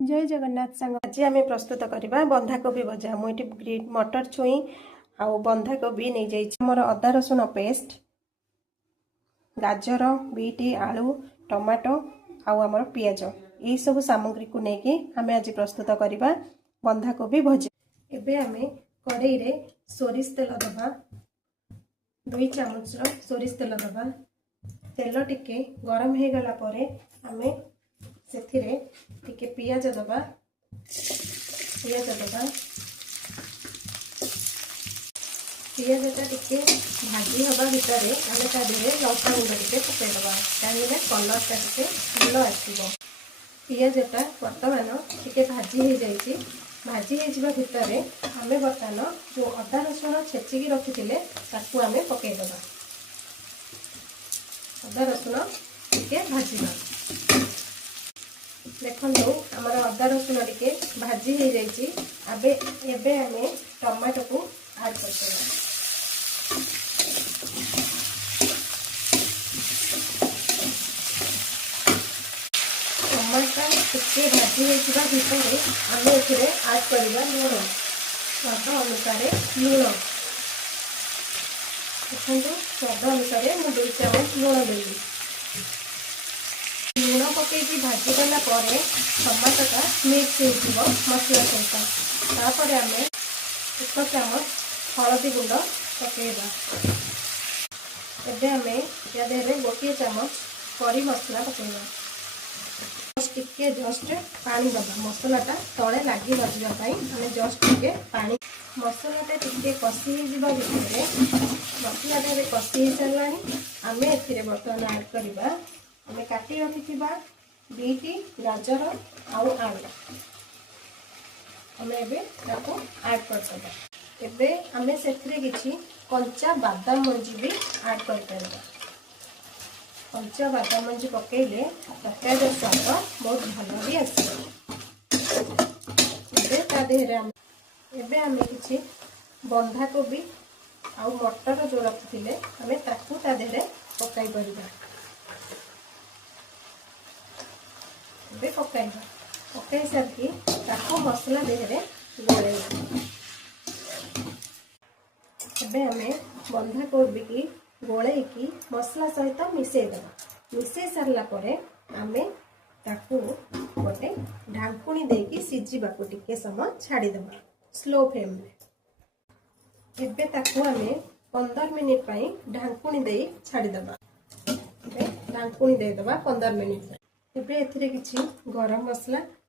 जय जगन्नाथ सांग आज आम प्रस्तुत करवा बंधाकोबी भजा मुझे ग्रीन मटर छुई आउ बंधाकोबी नहीं जाइए अदा रसुण पेस्ट गाजर बीट आलू टमाटो आमर पियाज यही सब सामग्री को लेकिन आम आज प्रस्तुत करवा बंधाकोबी भजा एबे आम कड़े रे सोरिष तेल दबा 2 चामच सोरिष तेल दबा तेल टिके गरम हो गला परे आम से पियाज दबा पियाजटा टिके भाजी हवा भितर आम तादेहे लंका गुंड टे पकईदबा कहीं कलरटा टे भल आसो पियाजटा बर्तमान टिके भाजी हो जाइए भाजी हो भितर आम बर्तमान जो अदा रसुण छेचिकी रखी आम पकईदबा अदा रसुण टिके भाजवा देखो आमर अदा रसुण टिके भाजी हो जाइए एबे आम टमाटो को ऐड कर टमाटा टिके भाजी होगा भितर आम ए ऐड करवा लुण स्वाद अनुसार लुण देखो स्वाद अनुसार मुझे 2 चामच लुण देवी लुण पकईकि भाजी गला टमाटोटा मिक्स हो मसला सहित आम 1 चामच हलदी गुंड पकईबा एबे आम या देहरे 1 चामच करी मसला पकईबा टिके जस्ट पानी दबा मसलाटा तले लगी बजापी आम जस्ट टिके पानी मसलाटा टिके कषि भितर मसलाटा कषि हो सारा आम ए बर्तमान ऐड करवा आम काटी रखि बीट गाजर आउ आलू आम एबे ऐड करदबा एबे आम से किसी कंचा बादाम मंजी भी ऐड कर कंचा बादाम मंजी पकईले तरकारी स्वाद बहुत भल भी आसे आम किसी बंधाकोबी आउ मटर जो रखी आम ताकू देहरे पकई परिबा पकईबा पकई सारी मसला देहरे गोलैबा आम बंधाकोबी की गोलैकी मसला सहित मिसई सारा आम ताकू गोटे ढांकुणी देकी सिझा टिके समय छाड़ीदेवा स्लो फ्लेम रे एबे ताकू आम 15 मिनिट पाई ढांकुणी दे छाड़ीदेवा ढांकुणी देदेवा 15 मिनिट एबे एथिरे किछि गरम मसला